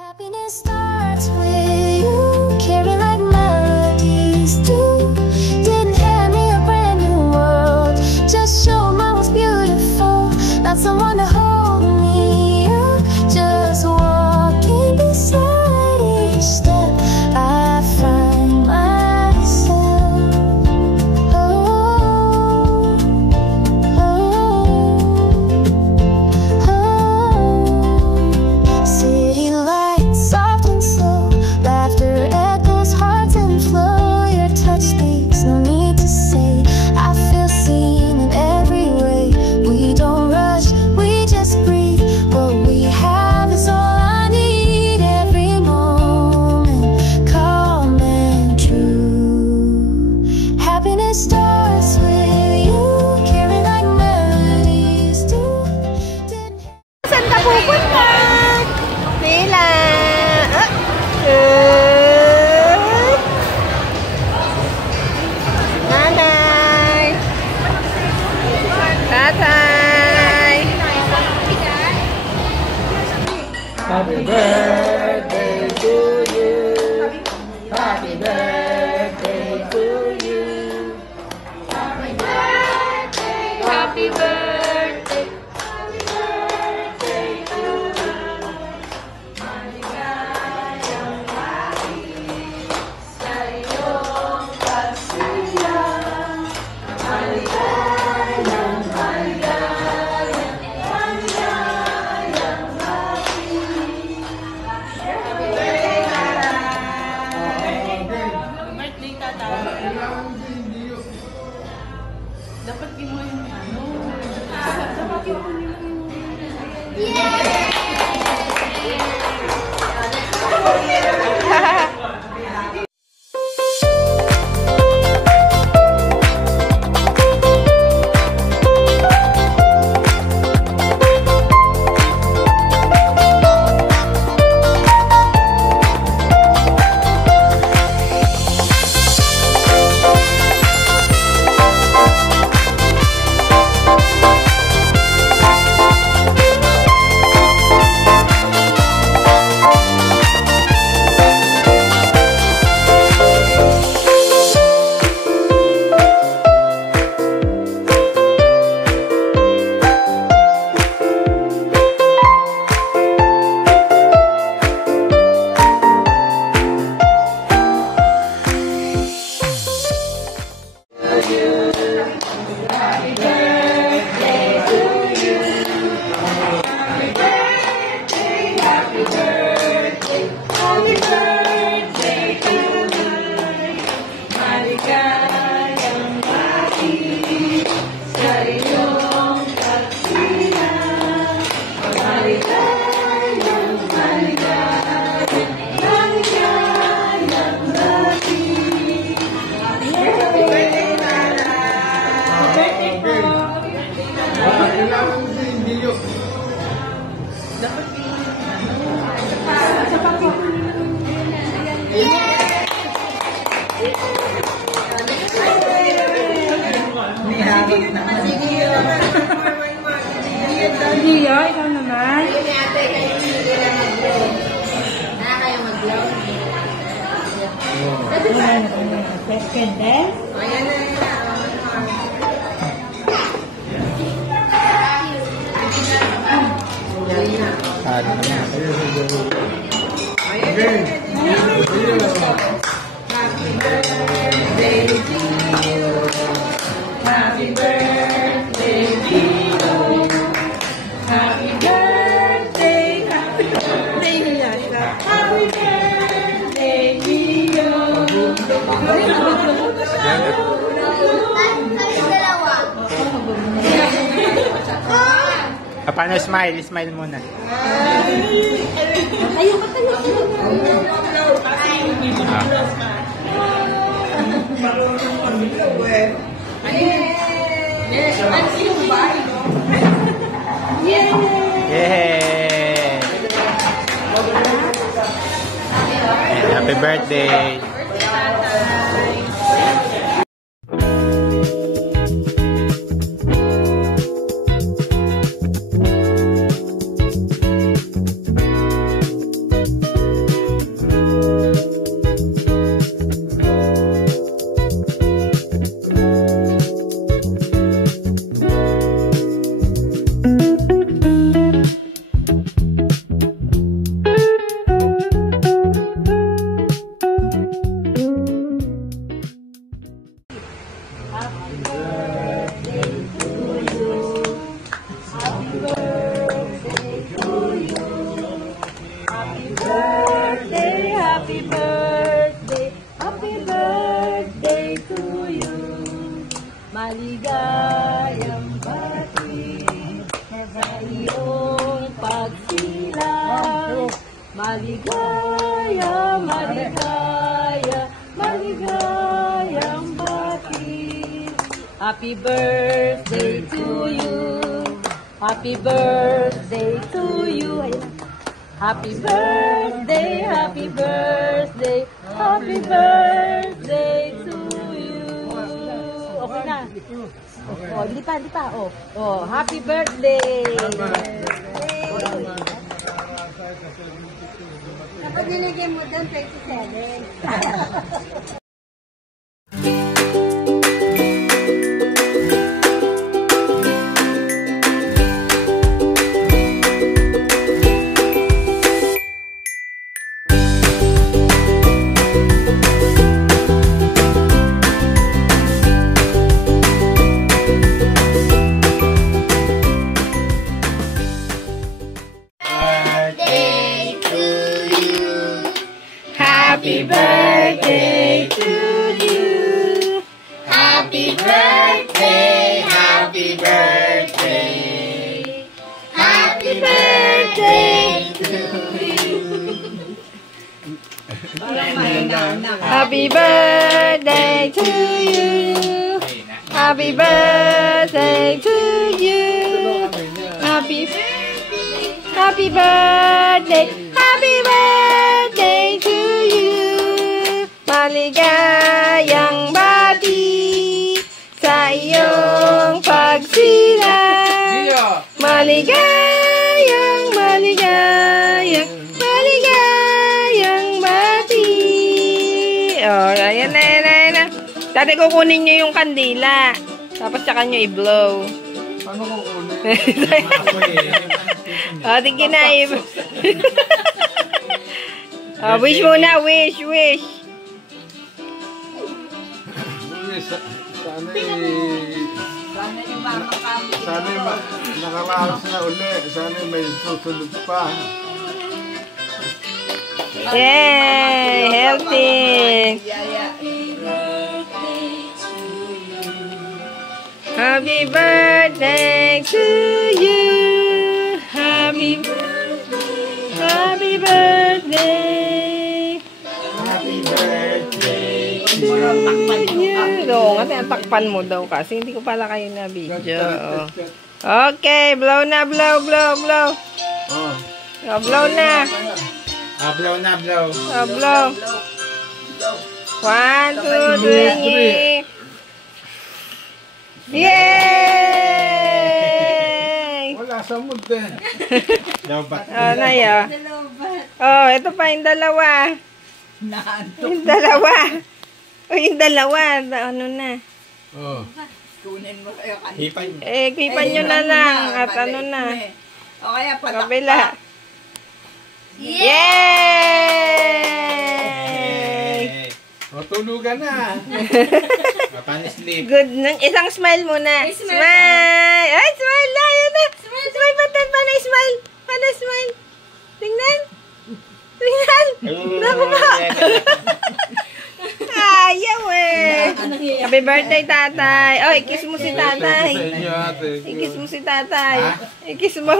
Happiness starts with you, carry like melodies do. Didn't hand me a brand new world, just show mine was beautiful. Not someone to hold me up, just walking beside each step. I find myself. Oh, oh, oh. City lights soft and slow, laughter echoes, hearts and flow. Your touch speaks, no need to say. I feel seen in every way. We don't rush, we just breathe. What we have is all I need. Every moment, calm and true. Happiness starts with you, carry like melodies do. Saan ka pupunta? Nila! Nanay! Tatay! Happy birthday to you. Happy birthday to you. Happy birthday! Happy birthday! Dapat mo yung ano. Dapat yung Hindi yun, ikaw naman. Hindi ate, kayo hindi lang mag-blow. Kayo mag-blow. Second then? Ayan na yun. Happy birthday to you. Happy birthday to you. Happy birthday, happy birthday niya. Happy birthday to you. Paano smile? Smile muna. Ayaw ka tayo. Yay! Happy birthday! Maligaya, maligaya, maligayang bati. Happy birthday to you. Happy birthday to you. Ayan. Happy birthday, happy birthday, happy birthday to you. Okay na. Oh, hindi pa. Oh, happy birthday. Kapag nilagyan mo doon, 27. Happy birthday to you. Happy birthday, happy birthday. Happy birthday to you. Happy birthday to you. Happy birthday to you. Happy birthday. Happy birthday to you. Maligayang bati sa iyong pagsilang. Maligayang bati. Oh, ayan na. Dati kukunin nyo yung kandila. Tapos tsaka nyo i-blow. Paano ko ulit? Oh, tingin na. Oh, wish muna, wish. Sana nakaraos na uli. Sana may susunod pa. Yay! Healthy! Happy birthday to you! Happy birthday! Happy birthday to you. Oo nga, tinatakpan mo daw kasi hindi ko pala kayo na video. Okay, blow na, blow. Oh. Oh, blow na. Blow na, blow. Oh, blow. 1, 2, 3. Yay! Wala sa mood eh. Lobat. Oh, Nayo. Oh, ito pa yung dalawa. Yung dalawa. O, yung dalawa. Ano na? Oh. Hipan. Kipan nyo na lang. At ano na. O kaya Kabila. Yay! Matulugan na. Papanisleep. Good. Isang smile muna. Smile. Ay, smile na. Yan na. Smile pa. Paano smile? Paano smile? Tingnan. Naku ba? Ayaw eh. Happy birthday, tatay. Oh, i-kiss mo si tatay. Sa inyo ate. I-kiss mo si tatay. I-kiss mo.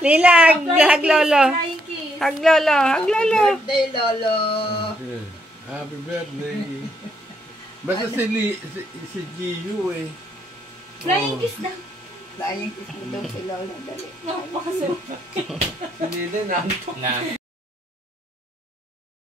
Lila, hag lolo. Hag lolo. birthday, Lolo. Happy birthday. Basta si Gio eh. Flying kiss daw. Flying kiss mo daw si Lolo. Dali. Sinili na.